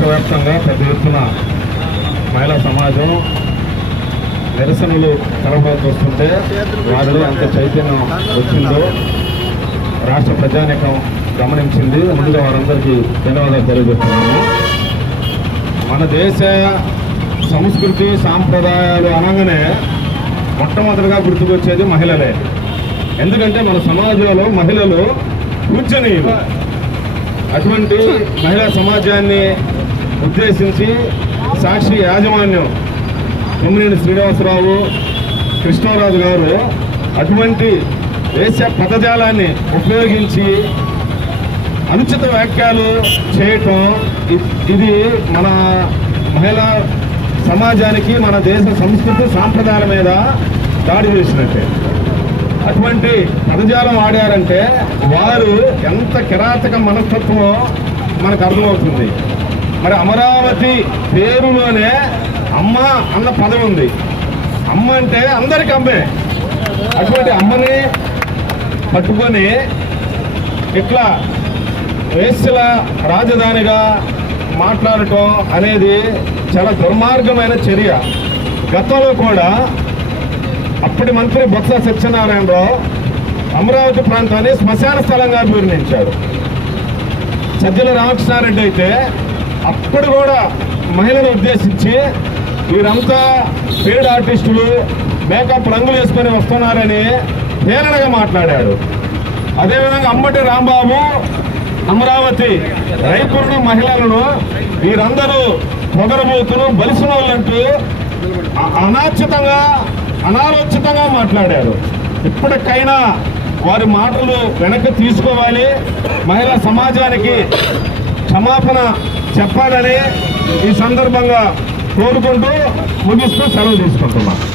రాష్ట్ర వ్యాప్తంగా పెద్ద ఎత్తున మహిళా సమాజం నిరసనలు కలబోతూ వస్తుంటే వారిలో ఎంత చైతన్యం వచ్చిందో రాష్ట్ర ప్రజానీకం గమనించింది. ముందుగా వారందరికీ ధన్యవాదాలు తెలియజేస్తున్నాము మన దేశ సంస్కృతి సాంప్రదాయాలు అనగానే మొట్టమొదటిగా గుర్తుకొచ్చేది మహిళలే. ఎందుకంటే మన సమాజంలో మహిళలు పూజనీయులు. అటువంటి మహిళా సమాజాన్ని ఉద్దేశించి సాక్షి యాజమాన్యం కొమ్మినేని శ్రీనివాసరావు కృష్ణారాజు గారు అటువంటి దేశ పదజాలాన్ని ఉపయోగించి అనుచిత వ్యాఖ్యలు చేయటం ఇ- ఇది మన మహిళా సమాజానికి మన దేశ సంస్కృతి సాంప్రదాయాల మీద దాడి చేసినట్టే. అటువంటి పదజాలం ఆడారంటే వారు ఎంత కిరాతక మనస్తత్వమో మనకు అర్థమవుతుంది. మరి అమరావతి పేరులోనే అమ్మ అన్న పదం ఉంది. అమ్మ అంటే అందరికి అమ్మే. అటువంటి అమ్మని పట్టుకొని ఇట్లా వేశ్యల రాజధానిగా మాట్లాడటం అనేది చాలా దుర్మార్గమైన చర్య. గతంలో కూడా అప్పటి మంత్రి బొత్స సత్యనారాయణరావు అమరావతి ప్రాంతాన్ని శ్మశాన స్థలంగా అభివర్ణించాడు. సజ్జల రామకృష్ణారెడ్డి అయితే అప్పుడు కూడా మహిళను ఉద్దేశించి వీరంతా పేడ్ ఆర్టిస్టులు మేకప్ రంగులు వేసుకొని వస్తున్నారని తేలనగా మాట్లాడాడు అదేవిధంగా అమ్మటి రాంబాబు అమరావతి రైతులను మహిళలను వీరందరూ పొగరబోతులు బలిసిన వాళ్ళంటూ అనాచితంగా అనాలోచితంగా మాట్లాడారు. ఇప్పటికైనా వారి మాటలు వెనక్కి తీసుకోవాలి. మహిళా సమాజానికి క్షమాపణ చెప్పాలని ఈ సందర్భంగా కోరుకుంటూ ముగిస్తూ సెలవు తీసుకుంటున్నాను